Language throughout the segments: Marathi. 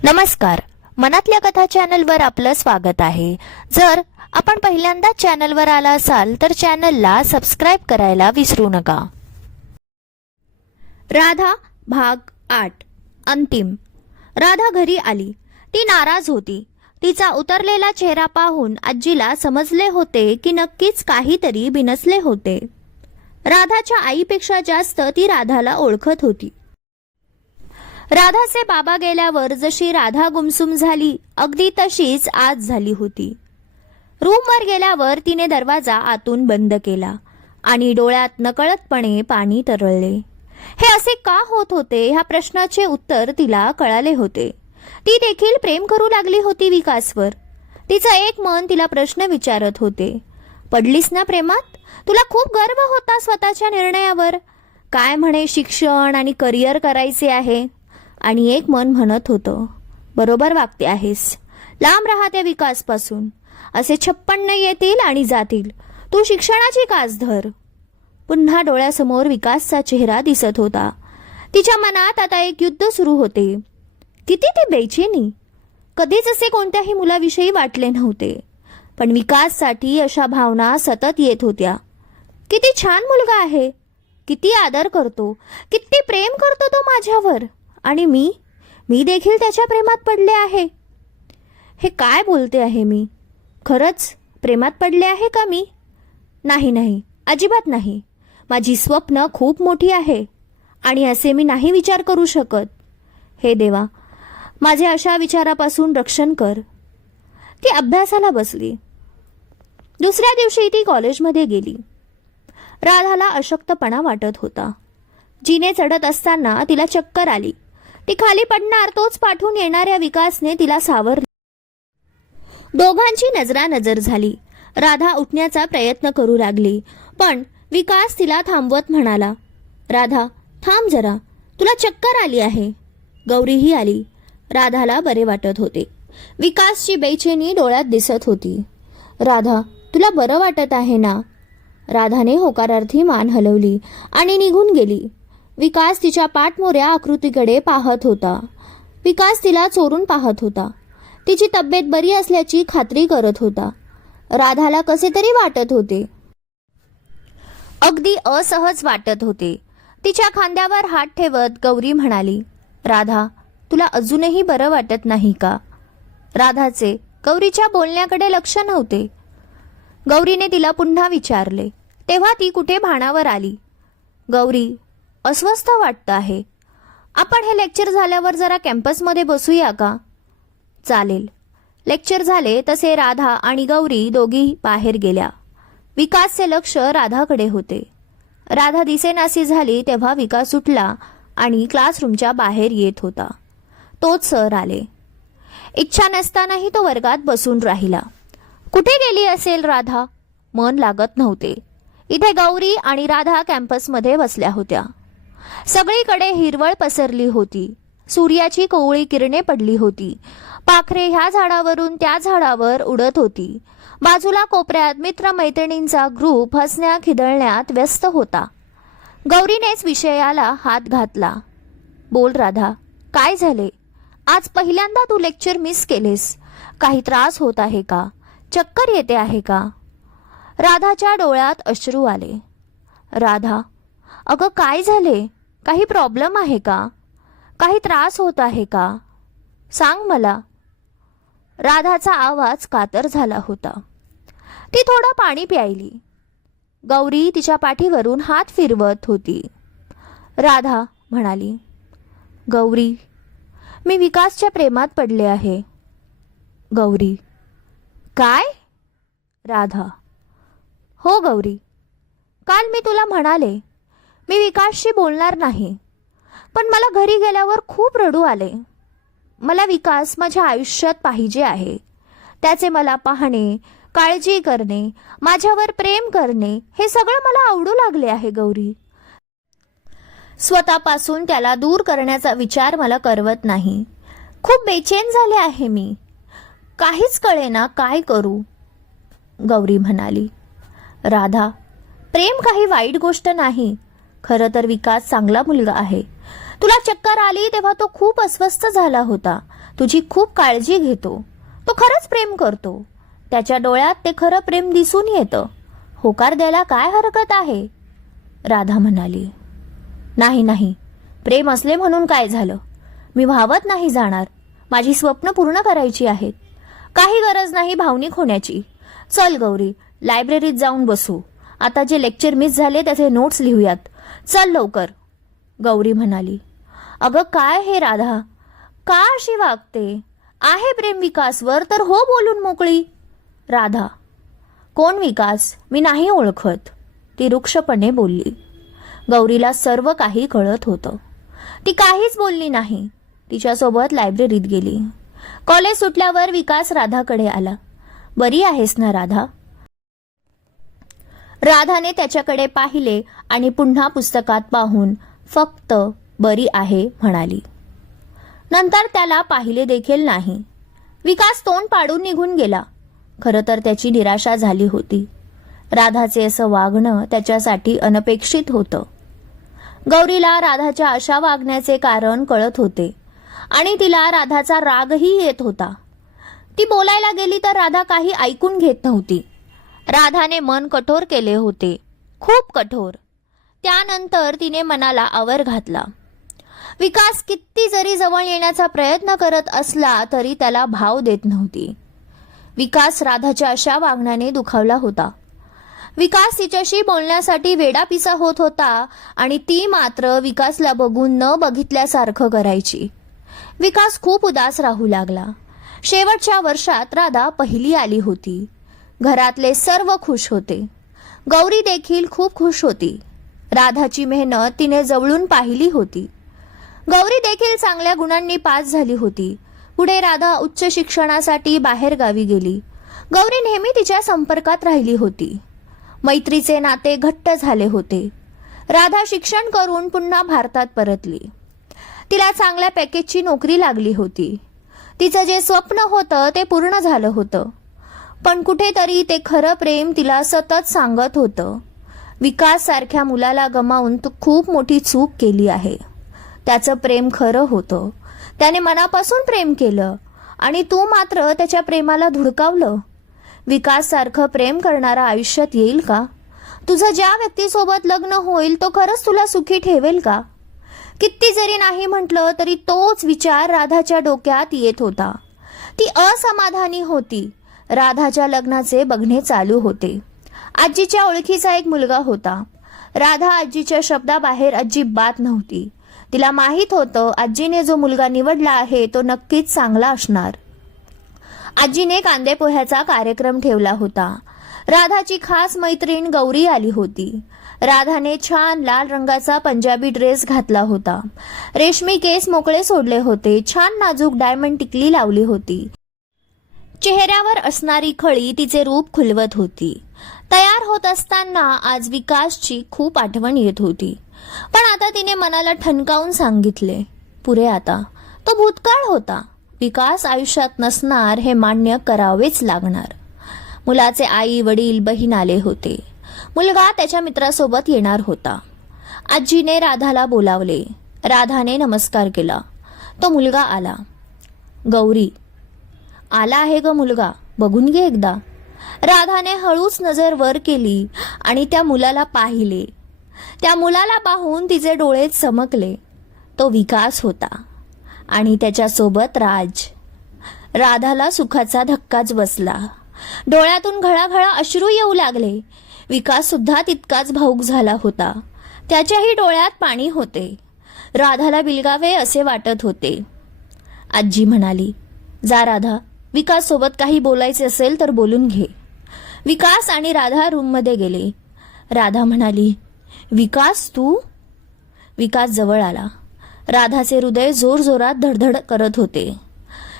नमस्कार, मनातल्या कथा चॅनलवर आपलं स्वागत आहे। जर आपण पहिल्यांदा चॅनलवर आला असाल तर चॅनलला सबस्क्राइब करायला विसरू नका। राधा भाग 8 अंतिम। राधा घरी आली। ती नाराज होती। तिचा उतरलेला चेहरा पाहून आजीला समजले होते की नक्कीच काहीतरी बिनसले होते। राधाच्या आईपेक्षा जास्त ती राधाला ओळखत होती। राधाचे बाबा गेल्यावर जशी राधा गुमसुम झाली अगदी तशीच आज झाली होती। रूमवर गेल्यावर तिने दरवाजा आतून बंद केला आणि डोळ्यात नकळतपणे पाणी तरळले। हे असे का होत होते ह्या प्रश्नाचे उत्तर तिला कळाले होते। ती देखील प्रेम करू लागली होती विकासवर। तिचं एक मन तिला प्रश्न विचारत होते, पडलीस ना प्रेमात? तुला खूप गर्व होता स्वतःच्या निर्णयावर। काय म्हणे शिक्षण आणि करिअर करायचे आहे। आणि एक मन म्हणत होतं, बरोबर वागते आहेस, लांब राहा त्या विकासपासून। असे 56 येतील आणि जातील, तू शिक्षणाची कास धर। पुन्हा डोळ्यासमोर विकासचा चेहरा दिसत होता। तिच्या मनात आता एक युद्ध सुरू होते। किती ती बेचैनी। कधीच असे कोणत्याही मुलाविषयी वाटले नव्हते, पण विकाससाठी अशा भावना सतत येत होत्या। किती छान मुलगा आहे, किती आदर करतो, किती प्रेम करतो तो माझ्यावर। आणि मी देखील त्याच्या प्रेमात पडले आहे। हे काय बोलते आहे मी? खरंच प्रेमात पडले आहे का मी? नाही, अजिबात नाही। माझी स्वप्न खूप मोठी आहे आणि असे मी नाही विचार करू शकत। हे देवा, माझे अशा विचारापासून रक्षण कर। ती अभ्यासाला बसली। दुसऱ्या दिवशी ती कॉलेजमध्ये गेली। राधाला अशक्तपणा वाटत होता। जिने चढत असताना तिला चक्कर आली। ती खाली पडणार तोच पाठून येणाऱ्या विकासने तिला सावरले। दोघांची नजरानजर झाली। राधा उठण्याचा प्रयत्न करू लागली, पण विकास तिला थांबवत म्हणाला, राधा थांब जरा, तुला चक्कर आली आहे। गौरीही आली। राधाला बरे वाटत होते। विकासची बेचैनी डोळ्यात दिसत होती। राधा तुला बरं वाटत आहे ना? राधाने होकारार्थी मान हलवली आणि निघून गेली। विकास तिच्या पाठमोऱ्या आकृतीकडे पाहत होता। विकास तिला चोरून पाहत होता। तिची तब्येत बरी असल्याची खात्री करत होता। राधाला कसे तरी वाटत होते, अगदी असहज वाटत होते। तिच्या खांद्यावर हात ठेवत गौरी म्हणाली, राधा तुला अजूनही बरं वाटत नाही का? राधाचे गौरीच्या बोलण्याकडे लक्ष नव्हते। गौरीने तिला पुन्हा विचारले तेव्हा ती कुठे भानावर आली। गौरी अस्वस्थ वाटतं आहे, आपण हे लेक्चर झाल्यावर जरा कॅम्पसमध्ये बसूया का? चालेल। लेक्चर झाले तसे राधा आणि गौरी दोघी बाहेर गेल्या। विकासचे लक्ष राधाकडे होते। राधा दिसेनासी झाली तेव्हा विकास उठला आणि क्लासरूमच्या बाहेर येत होता। तोच सर आले। इच्छा नसतानाही तो वर्गात बसून राहिला। कुठे गेली असेल राधा? मन लागत नव्हते। इथे गौरी आणि राधा कॅम्पसमध्ये बसल्या होत्या। सगळीकडे हिरवळ पसरली होती। सूर्याची कोवळी किरणे पडली होती। पाखरे ह्या झाडावरून त्या झाडावर उडत होती। बाजूला कोपऱ्यात मित्रमैत्रिणींचा ग्रुप हसण्या खिदळण्यात व्यस्त होता। गौरीनेच विषयाला हात घातला। बोल राधा, काय झाले? आज पहिल्यांदा तू लेक्चर मिस केलेस। काही त्रास होत आहे का? चक्कर येते आहे का? राधाच्या डोळ्यात अश्रू आले। राधा, अगं काय झाले? काही प्रॉब्लेम आहे का? काही त्रास होत आहे का? सांग मला। राधाचा आवाज कातर झाला होता। ती थोडं पाणी प्यायली। गौरी तिच्या पाठीवरून हात फिरवत होती। राधा म्हणाली, गौरी मी विकासच्या प्रेमात पडले आहे। गौरी काय? राधा हो गौरी, काल मी तुला म्हणाले मी विकासशी बोलणार नाही, पण मला घरी गेल्यावर खूप रडू आले। मला विकास माझ्या आयुष्यात पाहिजे आहे। त्याचे मला पाहणे, काळजी करणे, माझ्यावर प्रेम करणे हे सगळं मला आवडू लागले आहे गौरी। स्वतःपासून त्याला दूर करण्याचा विचार मला करवत नाही। खूप बेचैन झाले आहे मी, काहीच कळेना काय करू। गौरी म्हणाली, राधा प्रेम काही वाईट गोष्ट नाही। खरं तर विकास चांगला मुलगा आहे। तुला चक्कर आली तेव्हा तो खूप अस्वस्थ झाला होता। तुझी खूप काळजी घेतो. तो खरंच प्रेम करतो. त्याच्या डोळ्यात ते खरं प्रेम दिसून येतं. होकार द्यायला काय हरकत आहे? राधा म्हणाली. नाही नाही, प्रेम असले म्हणून काय झालं? मी भावत नाही जाणार. माझी स्वप्न पूर्ण करायची आहेत. काही गरज नाही भावनिक होण्याची. चल गौरी, लायब्ररीत जाऊन बसू. आता जे लेक्चर मिस झाले त्याचे नोट्स लिहूयात. चल लवकर. गौरी म्हणाली. अगं काय हे राधा, का अशी वागते? आहे प्रेम विकासवर तर हो बोलून मोकळी. राधा. कोण विकास? मी नाही ओळखत, ती रुक्षपणे बोलली. गौरीला सर्व काही कळत होतं. ती काहीच बोलली नाही. तिच्यासोबत लायब्ररीत गेली. कॉलेज सुटल्यावर विकास राधाकडे आला. बरी आहेस ना राधा? राधाने त्याच्याकडे पाहिले आणि पुन्हा पुस्तकात पाहून फक्त बरी आहे म्हणाली. नंतर त्याला पाहिले देखील नाही. विकास तोंड पाडून निघून गेला. खरं तर त्याची निराशा झाली होती. राधाचे असं वागणं त्याच्यासाठी अनपेक्षित होतं. गौरीला राधाच्या अशा वागण्याचे कारण कळत होते आणि तिला राधाचा रागही येत होता. ती बोलायला गेली तर राधा काही ऐकून घेत नव्हती. राधाने मन कठोर केले होते, खूप कठोर. त्यानंतर तिने मनाला आवर घातला. विकास किती जरी जवळ येण्याचा प्रयत्न करत असला तरी त्याला भाव देत नव्हती. विकास राधाच्या अशा वागण्याने दुखावला होता. विकास तिच्याशी बोलण्यासाठी वेडापिसा होत होता आणि ती मात्र विकासला बघून न बघितल्यासारखं करायची. विकास खूप उदास राहू लागला. शेवटच्या वर्षात राधा पहिली आली होती. घरातले सर्व खुश होते. गौरी देखील खूप खुश होती. राधाची मेहनत तिने जवळून पाहिली होती. गौरी देखील चांगल्या गुणांनी पास झाली होती. पुढे राधा उच्च शिक्षणासाठी बाहेर गावी गेली. गौरी नेहमी तिच्या संपर्कात राहिली होती. मैत्रीचे नाते घट्ट झाले होते. राधा शिक्षण करून पुन्हा भारतात परतली. तिला चांगल्या पॅकेजची नोकरी लागली होती. तिचं जे स्वप्न होतं ते पूर्ण झालं होतं. पण कुठेतरी ते खरं प्रेम तिला सतत सांगत होतं, विकास सारख्या मुलाला गमावून तू खूप मोठी चूक केली आहे. त्याचं प्रेम खरं होतं. त्याने मनापासून प्रेम केलं आणि तू मात्र त्याच्या प्रेमाला धुडकावलं. विकास सारखं प्रेम करणारा आयुष्यात येईल का? तुझं ज्या व्यक्तीसोबत लग्न होईल तो खरंच तुला सुखी ठेवेल का? किती जरी नाही म्हटलं तरी तोच विचार राधाच्या डोक्यात येत होता. ती असमाधानी होती. राधाच्या लग्नाचे बघणे चालू होते. आजीच्या ओळखीचा एक मुलगा होता. राधा आजीच्या शब्दाबाहेर अजिबात नव्हती. तिला माहीत होतं आजीने जो मुलगा निवडला आहे तो नक्कीच चांगला असणार. आजीने कांदे पोह्याचा कार्यक्रम ठेवला होता. राधाची खास मैत्रीण गौरी आली होती. राधाने छान लाल रंगाचा पंजाबी ड्रेस घातला होता. रेशमी केस मोकळे सोडले होते. छान नाजूक डायमंड टिकली लावली होती. चेहऱ्यावर असणारी खळी तिचे रूप खुलवत होती. तयार होत असताना आज विकासची खूप आठवण येत होती. पण आता तिने मनाला ठणकावून सांगितले, पुरे आता. तो भूतकाळ होता. विकास आयुष्यात नसणार हे मान्य करावेच लागणार. मुलाचे आई वडील बहीण आले होते. मुलगा त्याच्या मित्रासोबत येणार होता. आजीने राधाला बोलावले. राधाने नमस्कार केला. तो मुलगा आला. गौरी, आला आहे ग मुलगा, बघून घे एकदा. राधाने हळूच नजर वर केली आणि त्या मुलाला पाहिले. त्या मुलाला पाहून तिचे डोळे चमकले. तो विकास होता आणि त्याच्यासोबत राज. राधाला सुखाचा धक्काच बसला. डोळ्यातून घळाघळा अश्रू येऊ लागले. विकास सुद्धा तितकाच भावुक झाला होता. त्याच्याही डोळ्यात पाणी होते. राधाला बिलगावे असे वाटत होते. आजी म्हणाली, जा राधा, विकास सोबत काही बोलायचे असेल तर बोलून घे. विकास आणि राधा रूममध्ये गेले. राधा म्हणाली, विकास तू? विकास जवळ आला. राधाचे हृदय जोरजोरात धडधड करत होते.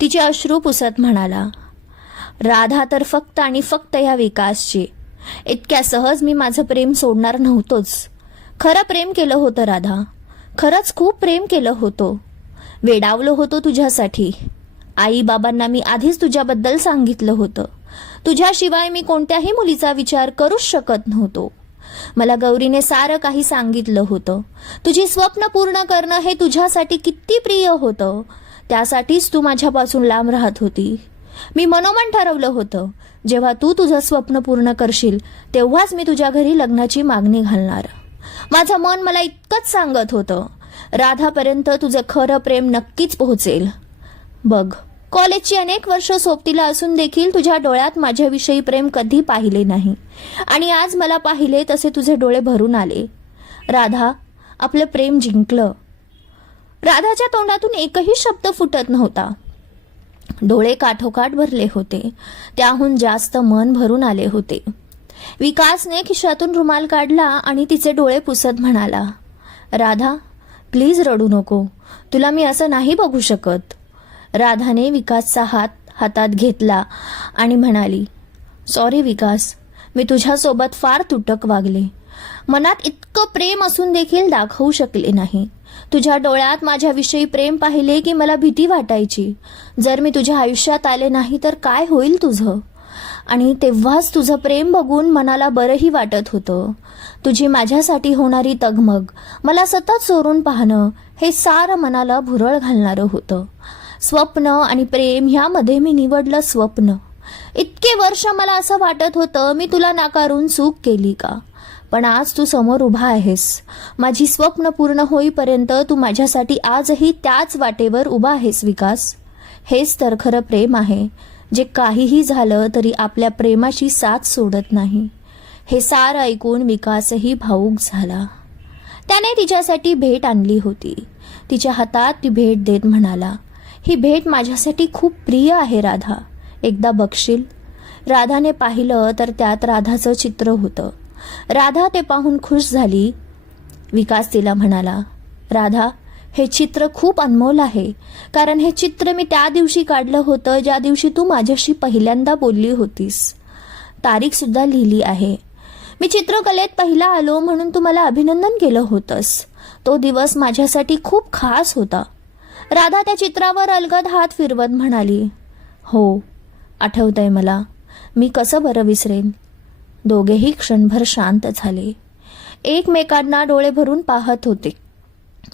तिचे अश्रू पुसत म्हणाला, राधा तर फक्त आणि फक्त या विकासची. इतक्या सहज मी माझं प्रेम सोडणार नव्हतोच. खरं प्रेम केलं होतं राधा, खरंच खूप प्रेम केलं होतं. वेडावलो होतो तुझ्यासाठी. आई बाबांना मी आधीच तुझ्याबद्दल सांगितलं होतं. तुझ्याशिवाय मी कोणत्याही मुलीचा विचार करूच शकत नव्हतो. मला गौरीने सारं काही सांगितलं होतं. तुझी स्वप्न पूर्ण करणं हे तुझ्यासाठी किती प्रिय होतं त्यासाठीच तू माझ्यापासून लांब राहत होती. मी मनोमन ठरवलं होतं, जेव्हा तू तुझं स्वप्न पूर्ण करशील तेव्हाच मी तुझ्या घरी लग्नाची मागणी घालणार. माझं मन मला इतकंच सांगत होतं, राधापर्यंत तुझं खरं प्रेम नक्कीच पोहोचेल. बघ, कॉलेजची अनेक वर्ष सोबतीला असून देखील तुझ्या डोळ्यात माझ्याविषयी प्रेम कधी पाहिले नाही, आणि आज मला पाहिले तसे तुझे डोळे भरून आले. राधा, आपलं प्रेम जिंकलं. राधाच्या तोंडातून एकही शब्द फुटत नव्हता. डोळे काठोकाठ भरले होते. त्याहून जास्त मन भरून आले होते. विकासने खिशातून रुमाल काढला आणि तिचे डोळे पुसत म्हणाला, राधा, प्लीज रडू नको. तुला मी असं नाही बघू शकत. राधाने विकासचा हात हातात घेतला आणि म्हणाली, सॉरी विकास, मी तुझ्यासोबत फार तुटक वागले. मनात इतकं प्रेम असून देखील दाखवू शकले नाही. तुझ्या डोळ्यात माझ्याविषयी प्रेम पाहिले की मला भीती वाटायची. जर मी तुझ्या आयुष्यात आले नाही तर काय होईल तुझं? आणि तेव्हाच तुझं प्रेम बघून मनाला बरंही वाटत होतं. तुझी माझ्यासाठी होणारी तगमग, मला सतत चोरून पाहणं, हे सारं मनाला भुरळ घालणारं होतं. स्वप्न आणि प्रेम ह्यामध्ये मी निवडलं स्वप्न. इतके वर्ष मला असं वाटत होतं मी तुला नाकारून चूक केली का? पण आज तू समोर उभा आहेस. माझी स्वप्न पूर्ण होईपर्यंत तू माझ्यासाठी आजही त्याच वाटेवर उभा आहेस विकास. हेच तर खरं प्रेम आहे, जे काहीही झालं तरी आपल्या प्रेमाची साथ सोडत नाही. हे सारं ऐकून विकासही भावूक झाला. त्याने तिच्यासाठी भेट आणली होती. तिच्या हातात ती भेट देत म्हणाला, ही भेट माझ्यासाठी खूप प्रिय आहे राधा, एकदा बघशील? राधाने पाहिलं तर त्यात राधाचं चित्र होतं. राधा ते पाहून खुश झाली. विकास तिला म्हणाला, राधा, हे चित्र खूप अनमोल आहे, कारण हे चित्र मी त्या दिवशी काढलं होतं ज्या दिवशी तू माझ्याशी पहिल्यांदा बोलली होतीस. तारीख सुद्धा लिहिली आहे. मी चित्रकलेत पहिला आलो म्हणून तू मला अभिनंदन केलं होतंस. तो दिवस माझ्यासाठी खूप खास होता. राधा त्या चित्रावर अलगद हात फिरवत म्हणाली, हो, आठवतंय मला. मी कसं बरं विसरेन. दोघेही क्षणभर शांत झाले. एकमेकांना डोळे भरून पाहत होते.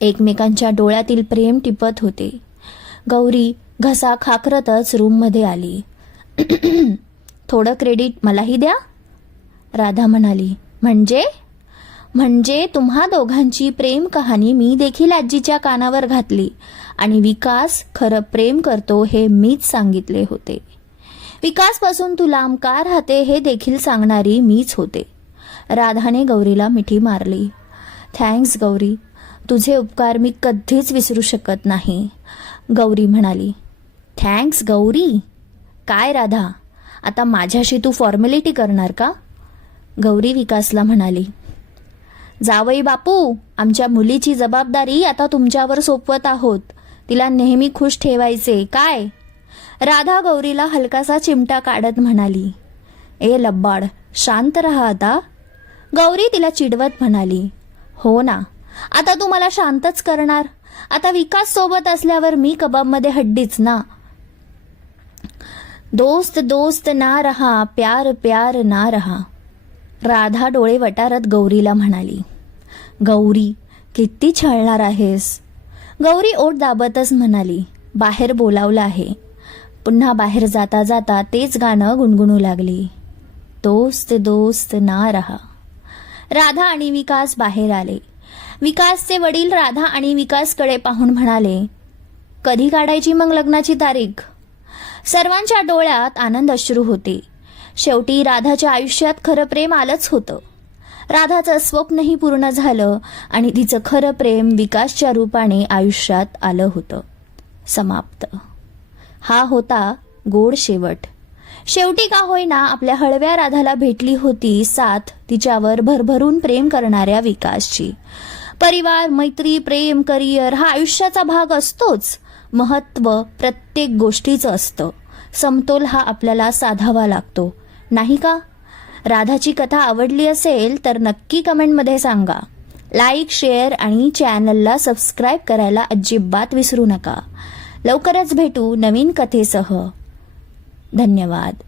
एकमेकांच्या डोळ्यातील प्रेम टिपत होते. गौरी घसा खाकरतच रूममध्ये आली. थोडं क्रेडिट मलाही द्या, राधा म्हणाली. म्हणजे तुम्हा दोघांची प्रेम कहाणी मी देखील आजीच्या कानावर घातली आणि विकास खरं प्रेम करतो हे मीच सांगितले होते. विकासपासून तू लांब का राहते हे देखील सांगणारी मीच होते. राधाने गौरीला मिठी मारली. थँक्स गौरी, तुझे उपकार मी कधीच विसरू शकत नाही, गौरी म्हणाली. थँक्स गौरी? काय राधा, आता माझ्याशी तू फॉर्मॅलिटी करणार का? गौरी विकासला म्हणाली. जावई बापू, आमच्या मुलीची जबाबदारी आता तुमच्यावर सोपवत आहोत. तिला नेहमी खुश ठेवायचे काय? राधा गौरीला हलकासा चिमटा काढत म्हणाली. ए लब्बाड, शांत रहा आता, गौरी तिला चिडवत म्हणाली. हो ना, आता तू मला शांतच करणार. आता विकास सोबत असल्यावर मी कबाबमध्ये हड्डीच ना. दोस्त दोस्त ना रहा, प्यार प्यार ना रहा, राधा डोळे वटारत गौरीला म्हणाली. गौरी, किती छळणार आहेस? गौरी ओठ दाबतच म्हणाली. बाहेर बोलावलं आहे. पुन्हा बाहेर जाता जाता तेच गाणं गुणगुणू लागली. दोस्त दोस्त ना रहा. राधा आणि विकास बाहेर आले. विकासचे वडील राधा आणि विकासकडे पाहून म्हणाले, कधी काढायची मग लग्नाची तारीख? सर्वांच्या डोळ्यात आनंद अश्रू होते. शेवटी राधाच्या आयुष्यात खरं प्रेम आलंच होतं. राधाचं स्वप्नही पूर्ण झालं आणि तिचं खरं प्रेम विकासच्या रूपाने आयुष्यात आलं होतं. समाप्त. हा होता गोड शेवट. शेवटी का होईना आपल्या हळव्या राधाला भेटली होती साथ तिच्यावर भरभरून प्रेम करणाऱ्या विकासची. परिवार, मैत्री, प्रेम, करिअर हा आयुष्याचा भाग असतोच. महत्त्व प्रत्येक गोष्टीचं असतं. समतोल हा आपल्याला साधावा लागतो, नाही का? राधाची कथा आवडली असेल तर नक्की कमेंटमध्ये सांगा. लाईक, शेअर आणि चॅनलला सबस्क्राईब करायला अजिबात विसरू नका. लवकरच भेटू नवीन कथेसह. धन्यवाद.